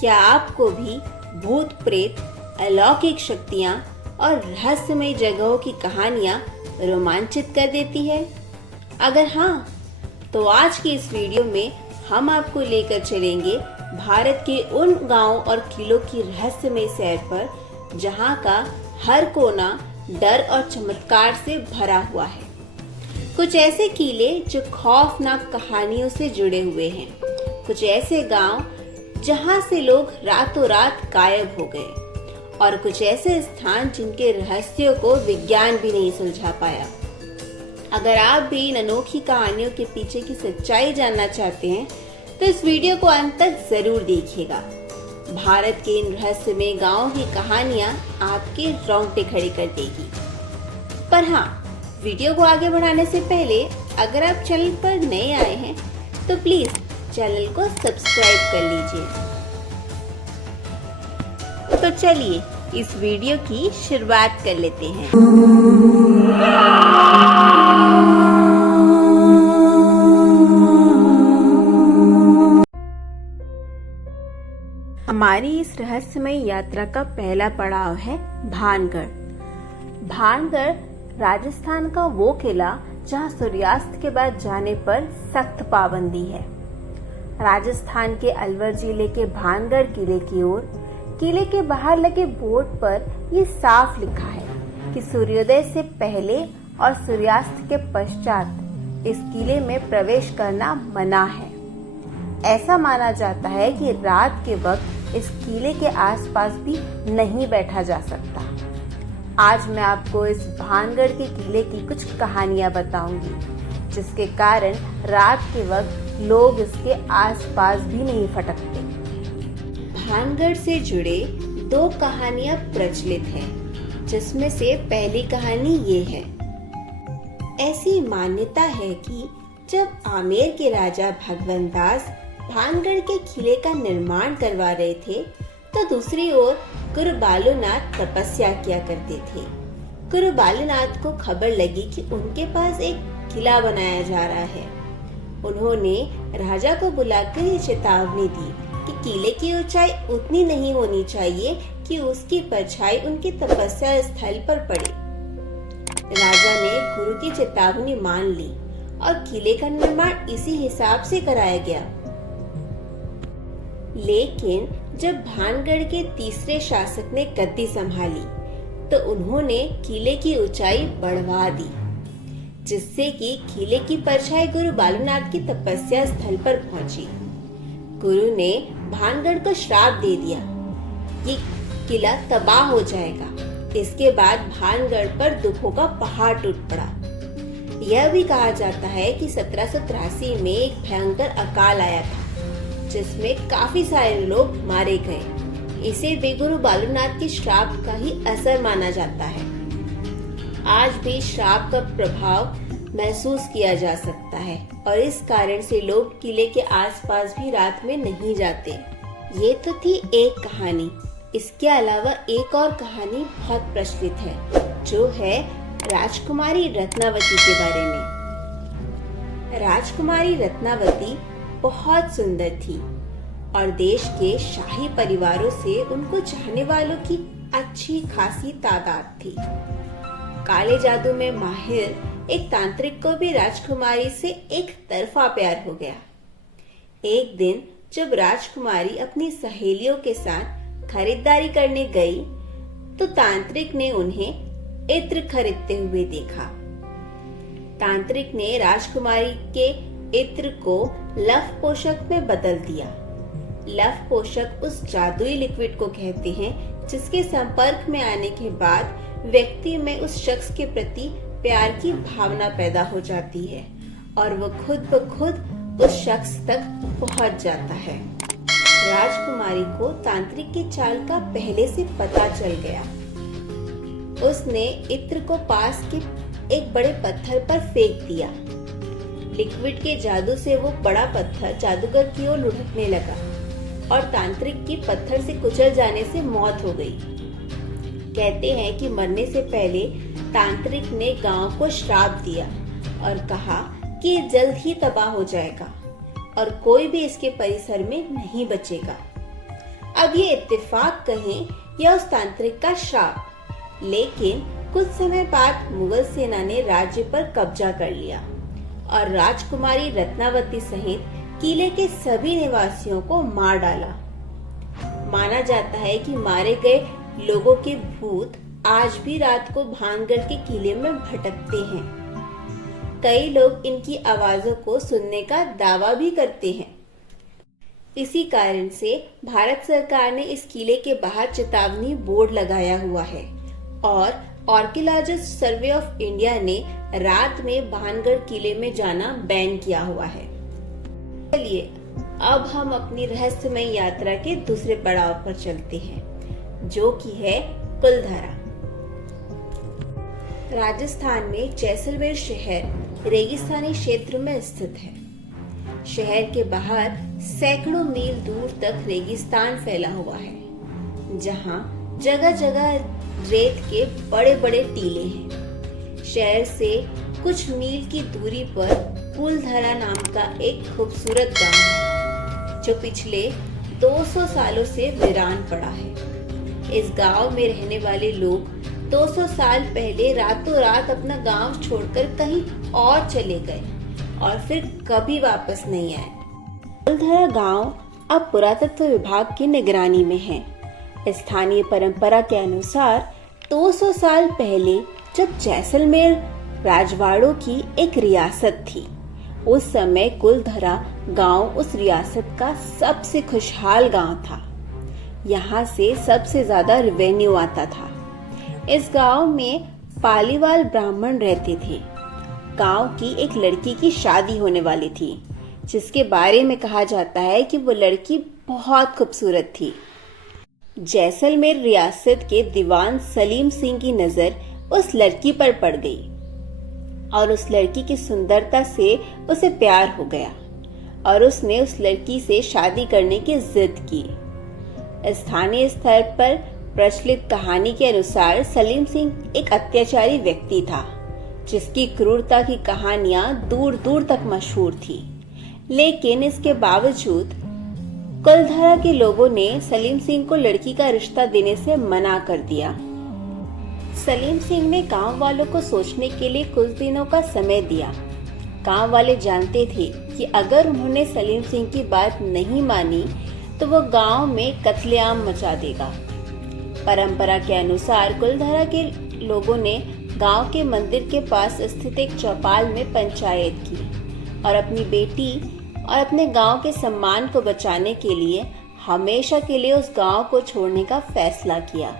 क्या आपको भी भूत प्रेत, अलौकिक शक्तियाँ और रहस्यमय जगहों की कहानियाँ रोमांचित कर देती है? अगर हाँ, तो आज की इस वीडियो में हम आपको लेकर चलेंगे भारत के उन गांवों और किलों की रहस्यमय सैर पर, जहां का हर कोना डर और चमत्कार से भरा हुआ है। कुछ ऐसे किले जो खौफनाक कहानियों से जुड़े हुए हैं, कुछ ऐसे गांव जहां से लोग रातों रात गायब हो गए, और कुछ ऐसे स्थान जिनके रहस्यों को विज्ञान भी नहीं सुलझा पाया। अगर आप भी इन अनोखी कहानियों के पीछे की सच्चाई जानना चाहते हैं तो इस वीडियो को अंत तक जरूर देखिएगा। भारत के इन रहस्यमय गांवों की कहानियां आपके रोंगटे खड़े कर देगी। पर हाँ, वीडियो को आगे बढ़ाने से पहले अगर आप चैनल पर नए आए हैं तो प्लीज चैनल को सब्सक्राइब कर लीजिए। तो चलिए इस वीडियो की शुरुआत कर लेते हैं। हमारी इस रहस्यमय यात्रा का पहला पड़ाव है भानगढ़। भानगढ़ राजस्थान का वो किला जहां सूर्यास्त के बाद जाने पर सख्त पाबंदी है। राजस्थान के अलवर जिले के भानगढ़ किले की ओर किले के बाहर लगे बोर्ड पर ये साफ लिखा है कि सूर्योदय से पहले और सूर्यास्त के पश्चात इस किले में प्रवेश करना मना है। ऐसा माना जाता है कि रात के वक्त इस किले के आसपास भी नहीं बैठा जा सकता। आज मैं आपको इस भानगढ़ के किले की कुछ कहानियां बताऊंगी, जिसके कारण रात के वक्त लोग इसके आसपास भी नहीं फटकते। भानगढ़ से जुड़े दो कहानियां प्रचलित हैं, जिसमें से पहली कहानी ये है। ऐसी मान्यता है कि जब आमेर के राजा भगवंत दास भानगढ़ के किले का निर्माण करवा रहे थे, तो दूसरी ओर गुरु बालूनाथ तपस्या किया करते थे। गुरु बालूनाथ को खबर लगी कि उनके पास एक किला बनाया जा रहा है। उन्होंने राजा को बुलाकर ये चेतावनी दी कि किले की ऊंचाई उतनी नहीं होनी चाहिए कि उसकी परछाई उनके तपस्या स्थल पर पड़े। राजा ने गुरु की चेतावनी मान ली और किले का निर्माण इसी हिसाब से कराया गया। लेकिन जब भानगढ़ के तीसरे शासक ने गद्दी संभाली तो उन्होंने किले की ऊंचाई बढ़वा दी, जिससे कि किले की परछाई गुरु बालूनाथ की तपस्या स्थल पर पहुंची। गुरु ने भानगढ़ को श्राप दे दिया, ये किला तबाह हो जाएगा। इसके बाद भानगढ़ पर दुखों का पहाड़ टूट पड़ा। यह भी कहा जाता है कि 1783 में एक भयंकर अकाल आया था, जिसमें काफी सारे लोग मारे गए। इसे भी गुरु बालूनाथ के श्राप का ही असर माना जाता है। आज भी श्राप का प्रभाव महसूस किया जा सकता है और इस कारण से लोग किले के आसपास भी रात में नहीं जाते। ये तो थी एक कहानी। इसके अलावा एक और कहानी बहुत प्रचलित है, जो है राजकुमारी रत्नावती के बारे में। राजकुमारी रत्नावती बहुत सुंदर थी और देश के शाही परिवारों से उनको चाहने वालों की अच्छी खासी तादाद थी। काले जादू में माहिर एक तांत्रिक को भी राजकुमारी से एक तरफा प्यार हो गया। एक दिन जब राजकुमारी अपनी सहेलियों के साथ खरीदारी करने गई तो तांत्रिक ने उन्हें इत्र खरीदते हुए देखा। तांत्रिक ने राजकुमारी के इत्र को लव पोषक में बदल दिया। लव पोषक उस जादुई लिक्विड को कहते हैं जिसके संपर्क में आने के बाद व्यक्ति में उस शख्स के प्रति प्यार की भावना पैदा हो जाती है और वो खुद ब खुद उस शख्स तक पहुंच जाता है। राजकुमारी को तांत्रिक की चाल का पहले से पता चल गया। उसने इत्र को पास के एक बड़े पत्थर पर फेंक दिया। लिक्विड के जादू से वो बड़ा पत्थर जादूगर की ओर लुढ़कने लगा और तांत्रिक की पत्थर से कुचल जाने से मौत हो गई। कहते हैं कि मरने से पहले तांत्रिक ने गांव को श्राप दिया और कहा कि जल्द ही तबाह हो जाएगा और कोई भी इसके परिसर में नहीं बचेगा। अब ये इत्तेफाक कहें या उस तांत्रिक का श्राप, लेकिन कुछ समय बाद मुगल सेना ने राज्य पर कब्जा कर लिया और राजकुमारी रत्नावती सहित किले के सभी निवासियों को मार डाला। माना जाता है कि मारे गए लोगों के भूत आज भी रात को भानगढ़ के किले में भटकते हैं। कई लोग इनकी आवाजों को सुनने का दावा भी करते हैं। इसी कारण से भारत सरकार ने इस किले के बाहर चेतावनी बोर्ड लगाया हुआ है और आर्कियोलॉजिस्ट सर्वे ऑफ इंडिया ने रात में भानगढ़ किले में जाना बैन किया हुआ है। चलिए अब हम अपनी रहस्यमय यात्रा के दूसरे पड़ाव पर चलते हैं, जो कि है कुलधरा। राजस्थान में जैसलमेर शहर रेगिस्तानी क्षेत्र में स्थित है। शहर के बाहर सैकड़ों मील दूर तक रेगिस्तान फैला हुआ है, जहां जगह जगह रेत के बड़े बड़े टीले हैं। शहर से कुछ मील की दूरी पर कुलधरा नाम का एक खूबसूरत गांव है, जो पिछले 200 सालों से वीरान पड़ा है। इस गांव में रहने वाले लोग 200 साल पहले रातों रात अपना गांव छोड़कर कहीं और चले गए और फिर कभी वापस नहीं आए। कुलधरा गांव अब पुरातत्व विभाग की निगरानी में है। स्थानीय परंपरा के अनुसार 200 साल पहले जब जैसलमेर राजवाड़ों की एक रियासत थी, उस समय कुलधरा गांव उस रियासत का सबसे खुशहाल गांव था। यहाँ से सबसे ज्यादा रेवेन्यू आता था। इस गांव में पालीवाल ब्राह्मण रहते थे। गांव की एक लड़की की शादी होने वाली थी, जिसके बारे में कहा जाता है कि वो लड़की बहुत खूबसूरत थी। जैसलमेर रियासत के दीवान सलीम सिंह की नजर उस लड़की पर पड़ गई और उस लड़की की सुंदरता से उसे प्यार हो गया और उसने उस लड़की से शादी करने की जिद की। स्थानीय स्तर पर प्रचलित कहानी के अनुसार सलीम सिंह एक अत्याचारी व्यक्ति था, जिसकी क्रूरता की कहानियां दूर दूर तक मशहूर थी। लेकिन इसके बावजूद कुलधरा के लोगों ने सलीम सिंह को लड़की का रिश्ता देने से मना कर दिया। सलीम सिंह ने गांव वालों को सोचने के लिए कुछ दिनों का समय दिया। गांव वाले जानते थे कि अगर उन्होंने सलीम सिंह की बात नहीं मानी तो वो गांव में कत्लेआम मचा देगा। परंपरा के अनुसार कुलधरा के लोगों ने गांव के मंदिर के पास स्थित एक चौपाल में पंचायत की और अपनी बेटी और अपने गांव के सम्मान को बचाने के लिए हमेशा के लिए उस गांव को छोड़ने का फैसला किया।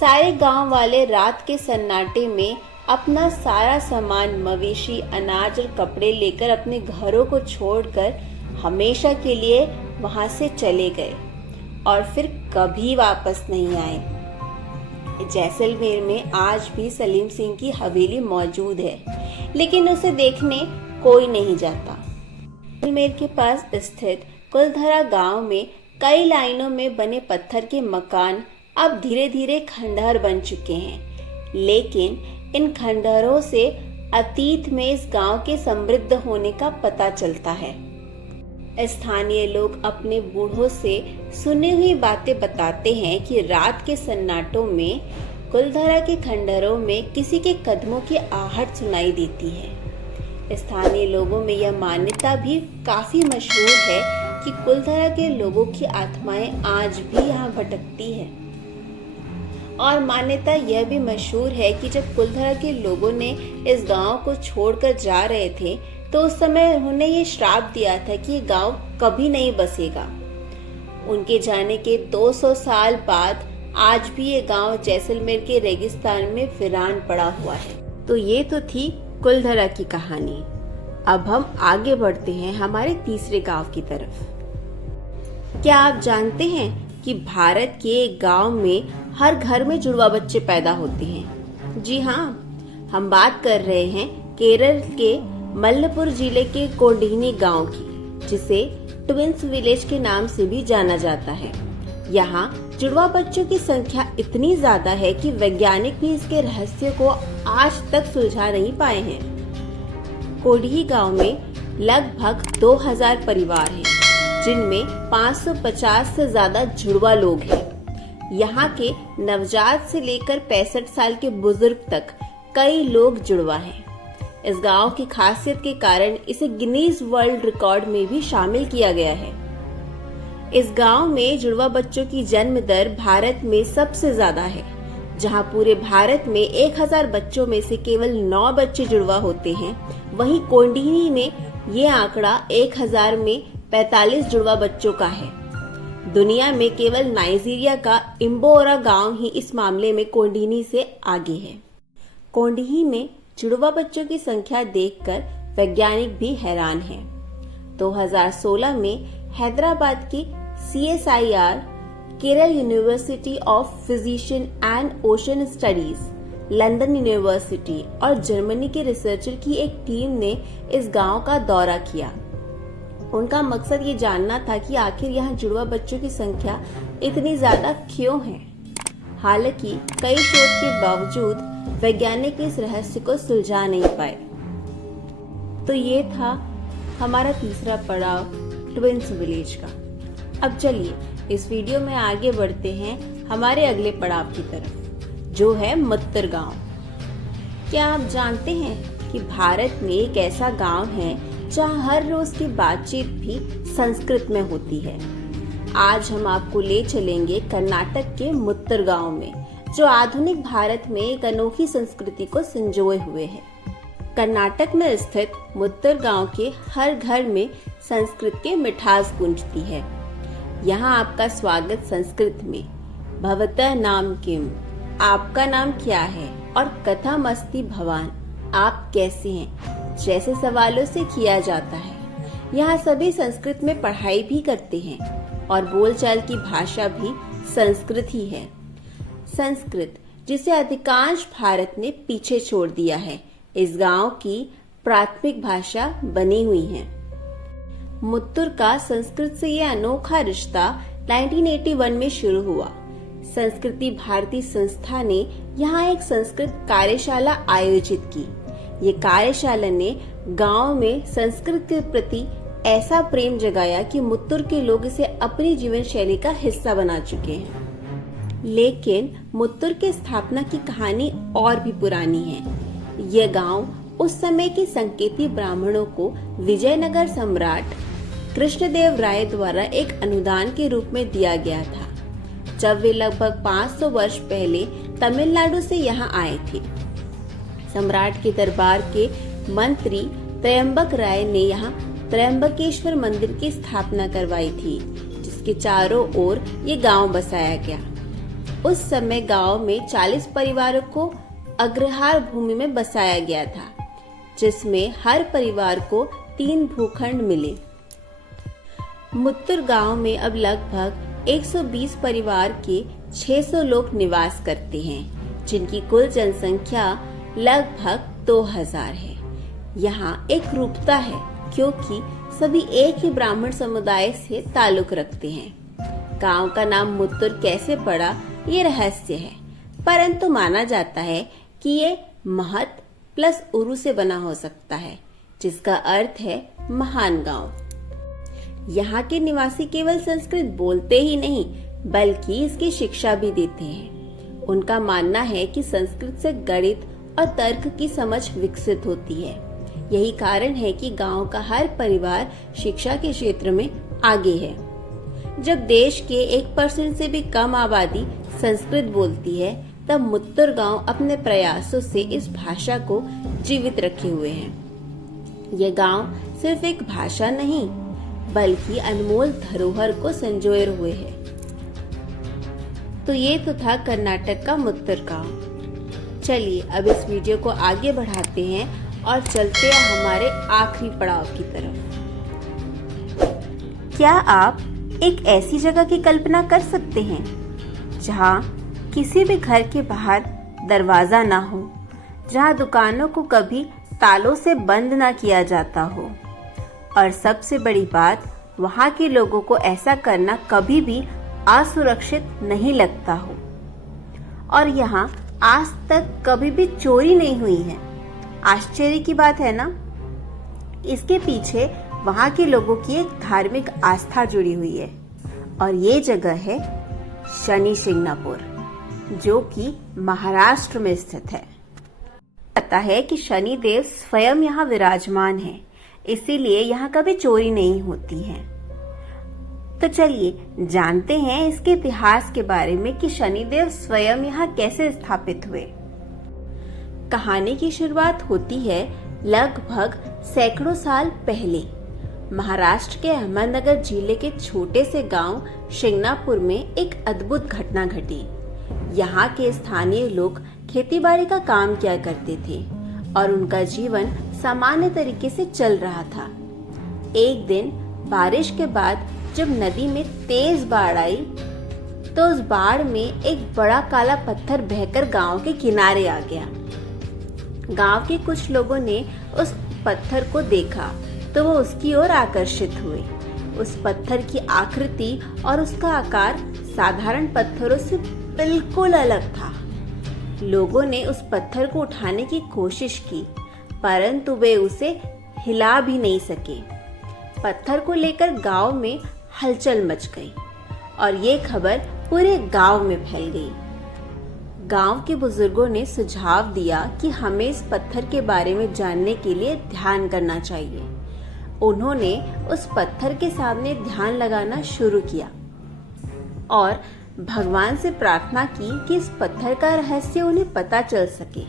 सारे गांव वाले रात के सन्नाटे में अपना सारा सामान, मवेशी, अनाज और कपड़े लेकर अपने घरों को छोड़कर हमेशा के लिए वहां से चले गए और फिर कभी वापस नहीं आए। जैसलमेर में आज भी सलीम सिंह की हवेली मौजूद है, लेकिन उसे देखने कोई नहीं जाता। जैसलमेर के पास स्थित कुलधरा गांव में कई लाइनों में बने पत्थर के मकान अब धीरे धीरे खंडहर बन चुके हैं, लेकिन इन खंडहरों से अतीत में इस गांव के समृद्ध होने का पता चलता है। स्थानीय लोग अपने बूढ़ों से सुनी हुई बातें बताते हैं कि रात के सन्नाटों में कुलधरा के खंडहरों में किसी के कदमों की आहट सुनाई देती है। स्थानीय लोगों में यह मान्यता भी काफी मशहूर है कि कुलधरा के लोगों की आत्माएं आज भी यहाँ भटकती है। और मान्यता यह भी मशहूर है कि जब कुलधरा के लोगों ने इस गांव को छोड़कर जा रहे थे तो उस समय उन्होंने ये श्राप दिया था कि ये गांव कभी नहीं बसेगा। उनके जाने के 200 साल बाद आज भी ये गांव जैसलमेर के रेगिस्तान में वीरान पड़ा हुआ है। तो ये तो थी कुलधरा की कहानी। अब हम आगे बढ़ते हैं हमारे तीसरे गांव की तरफ। क्या आप जानते हैं कि भारत के एक गांव में हर घर में जुड़वा बच्चे पैदा होते हैं? जी हाँ, हम बात कर रहे हैं केरल के मल्लपुर जिले के कोंडिनी गांव की, जिसे ट्विंस विलेज के नाम से भी जाना जाता है। यहाँ जुड़वा बच्चों की संख्या इतनी ज्यादा है कि वैज्ञानिक भी इसके रहस्य को आज तक सुलझा नहीं पाए हैं। कोंडिनी गांव में लगभग 2000 परिवार हैं, जिनमें 550 से ज्यादा जुड़वा लोग हैं। यहाँ के नवजात से लेकर 65 साल के बुजुर्ग तक कई लोग जुड़वा हैं। इस गांव की खासियत के कारण इसे गिनीज वर्ल्ड रिकॉर्ड में भी शामिल किया गया है। इस गांव में जुड़वा बच्चों की जन्म दर भारत में सबसे ज्यादा है, जहां पूरे भारत में 1000 बच्चों में से केवल 9 बच्चे जुड़वा होते हैं। वहीं कोंडीनी में ये आंकड़ा 1000 में 45 जुड़वा बच्चों का है। दुनिया में केवल नाइजीरिया का इम्बोरा गांव ही इस मामले में कोंडीनी से आगे है। कोंडीनी में जुड़वा बच्चों की संख्या देखकर वैज्ञानिक भी हैरान हैं। 2016 में हैदराबाद की CSIR Kerala university of physician and ocean studies, London university और जर्मनी के रिसर्चर की एक टीम ने इस गांव का दौरा किया। उनका मकसद ये जानना था कि आखिर यहाँ जुड़वा बच्चों की संख्या इतनी ज्यादा क्यों है। हालांकि कई शोध के बावजूद वैज्ञानिक इस रहस्य को सुलझा नहीं पाए। तो ये था हमारा तीसरा पड़ाव ट्विंस विलेज का। अब चलिए इस वीडियो में आगे बढ़ते हैं हमारे अगले पड़ाव की तरफ, जो है मुत्तर गांव। क्या आप जानते हैं कि भारत में एक ऐसा गांव है जहां हर रोज की बातचीत भी संस्कृत में होती है। आज हम आपको ले चलेंगे कर्नाटक के मुत्तर गांव में, जो आधुनिक भारत में एक अनोखी संस्कृति को संजोए हुए है। कर्नाटक में स्थित मुत्तर गांव के हर घर में संस्कृत के मिठास गूंजती है। यहाँ आपका स्वागत संस्कृत में भवतः नाम किम, आपका नाम क्या है, और कथम अस्ति भवान, आप कैसे हैं, जैसे सवालों से किया जाता है। यहाँ सभी संस्कृत में पढ़ाई भी करते हैं और बोलचाल की भाषा भी संस्कृत ही है। संस्कृत, जिसे अधिकांश भारत ने पीछे छोड़ दिया है, इस गांव की प्राथमिक भाषा बनी हुई है। मुत्तुर का संस्कृत से यह अनोखा रिश्ता 1981 में शुरू हुआ। संस्कृति भारती संस्था ने यहाँ एक संस्कृत कार्यशाला आयोजित की। ये कार्यशाला ने गांव में संस्कृत के प्रति ऐसा प्रेम जगाया कि मुत्तुर के लोग इसे अपनी जीवन शैली का हिस्सा बना चुके हैं। लेकिन मुत्तुर की स्थापना की कहानी और भी पुरानी है। यह गांव उस समय के संकेती ब्राह्मणों को विजयनगर सम्राट कृष्णदेव राय द्वारा एक अनुदान के रूप में दिया गया था, जब वे लगभग 500 वर्ष पहले तमिलनाडु से यहाँ आए थे। सम्राट के दरबार के मंत्री त्रयंबक राय ने यहाँ त्रयंबकेश्वर मंदिर की स्थापना करवाई थी, जिसके चारों ओर ये गांव बसाया गया। उस समय गांव में 40 परिवारों को अग्रहार भूमि में बसाया गया था, जिसमें हर परिवार को 3 भूखंड मिले। मुत्तुर गांव में अब लगभग 120 परिवार के 600 लोग निवास करते हैं, जिनकी कुल जनसंख्या लगभग 2000 है। यहाँ एक रूपता है क्योंकि सभी एक ही ब्राह्मण समुदाय से ताल्लुक रखते हैं। गांव का नाम मुत्तुर कैसे पड़ा, ये रहस्य है, परंतु माना जाता है कि ये महत प्लस उरु से बना हो सकता है, जिसका अर्थ है महान गांव। यहाँ के निवासी केवल संस्कृत बोलते ही नहीं, बल्कि इसकी शिक्षा भी देते हैं। उनका मानना है कि संस्कृत से गणित और तर्क की समझ विकसित होती है। यही कारण है कि गांव का हर परिवार शिक्षा के क्षेत्र में आगे है। जब देश के 1% से भी कम आबादी संस्कृत बोलती है, तब मुत्तुर गांव अपने प्रयासों से इस भाषा को जीवित रखे हुए हैं। ये गांव सिर्फ एक भाषा नहीं, बल्कि अनमोल धरोहर को संजोए हुए है। तो ये तो था कर्नाटक का मुत्तुर गांव। चलिए अब इस वीडियो को आगे बढ़ाते हैं और चलते हैं हमारे आखिरी पड़ाव की तरफ। क्या आप एक ऐसी जगह की कल्पना कर सकते हैं जहां किसी भी घर के बाहर दरवाजा ना हो, जहां दुकानों को कभी तालों से बंद ना किया जाता हो, और सबसे बड़ी बात, वहां के लोगों को ऐसा करना कभी भी असुरक्षित नहीं लगता हो, और यहाँ आज तक कभी भी चोरी नहीं हुई है। आश्चर्य की बात है ना? इसके पीछे वहाँ के लोगों की एक धार्मिक आस्था जुड़ी हुई है और ये जगह है शनि शिंगणापुर, जो कि महाराष्ट्र में स्थित है। पता है कि शनि देव स्वयं यहाँ विराजमान है, इसीलिए यहाँ कभी चोरी नहीं होती है। तो चलिए जानते हैं इसके इतिहास के बारे में कि शनिदेव स्वयं यहाँ कैसे स्थापित हुए। कहानी की शुरुआत होती है लगभग सैकड़ों साल पहले। महाराष्ट्र के अहमदनगर जिले के छोटे से गांव शिंगणापुर में एक अद्भुत घटना घटी। यहाँ के स्थानीय लोग खेतीबाड़ी का काम किया करते थे और उनका जीवन सामान्य तरीके से चल रहा था। एक दिन बारिश के बाद जब नदी में तेज बाढ़ आई तो उस बाढ़ में एक बड़ा काला पत्थर बहकर गांव के किनारे आ गया। गांव के कुछ लोगों ने उस पत्थर को देखा तो वो उसकी ओर आकर्षित हुए। उस पत्थर की आकृति और उसका आकार साधारण पत्थरों से बिल्कुल अलग था। लोगों ने उस पत्थर को उठाने की कोशिश की, परंतु वे उसे हिला भी नहीं सके। पत्थर को लेकर गांव में हलचल मच गई और ये खबर पूरे गांव में फैल गई। गांव के बुजुर्गों ने सुझाव दिया कि हमें इस पत्थर के बारे में जानने के लिए ध्यान करना चाहिए। उन्होंने उस पत्थर के सामने ध्यान लगाना शुरू किया और भगवान से प्रार्थना की कि इस पत्थर का रहस्य उन्हें पता चल सके।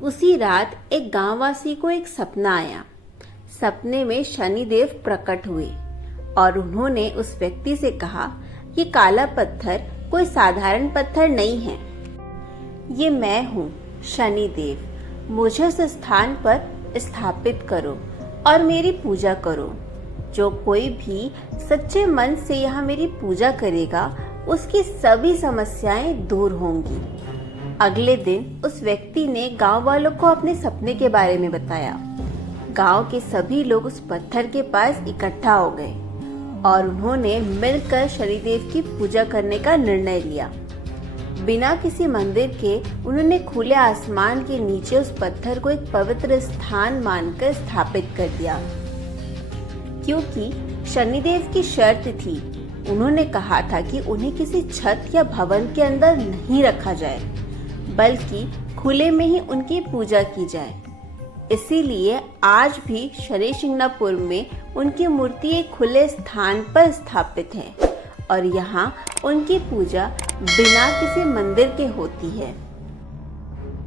उसी रात एक गांववासी को एक सपना आया। सपने में शनिदेव प्रकट हुए और उन्होंने उस व्यक्ति से कहा, ये काला पत्थर कोई साधारण पत्थर नहीं है, ये मैं हूँ शनिदेव। मुझे उस स्थान पर स्थापित करो और मेरी पूजा करो। जो कोई भी सच्चे मन से यहाँ मेरी पूजा करेगा उसकी सभी समस्याएं दूर होंगी। अगले दिन उस व्यक्ति ने गांव वालों को अपने सपने के बारे में बताया। गांव के सभी लोग उस पत्थर के पास इकट्ठा हो गए और उन्होंने मिलकर शनिदेव की पूजा करने का निर्णय लिया। बिना किसी मंदिर के उन्होंने खुले आसमान के नीचे उस पत्थर को एक पवित्र स्थान मानकर स्थापित कर दिया। क्योंकि शनिदेव की शर्त थी, उन्होंने कहा था कि उन्हें किसी छत या भवन के अंदर नहीं रखा जाए, बल्कि खुले में ही उनकी पूजा की जाए। इसीलिए आज भी शनि शिंगणापुर में उनकी मूर्ति एक खुले स्थान पर स्थापित है और यहाँ उनकी पूजा बिना किसी मंदिर के होती है।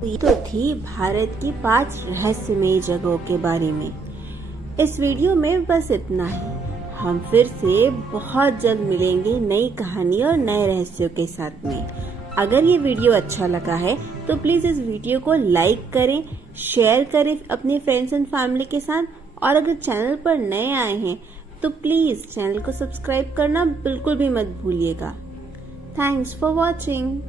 ये तो थी भारत की 5 रहस्यमयी जगहों के बारे में। इस वीडियो में बस इतना ही। हम फिर से बहुत जल्द मिलेंगे नई कहानी और नए रहस्यों के साथ में। अगर ये वीडियो अच्छा लगा है तो प्लीज इस वीडियो को लाइक करें, शेयर करें अपने फ्रेंड्स एंड फैमिली के साथ, और अगर चैनल पर नए आए हैं तो प्लीज चैनल को सब्सक्राइब करना बिल्कुल भी मत भूलिएगा। Thanks for watching.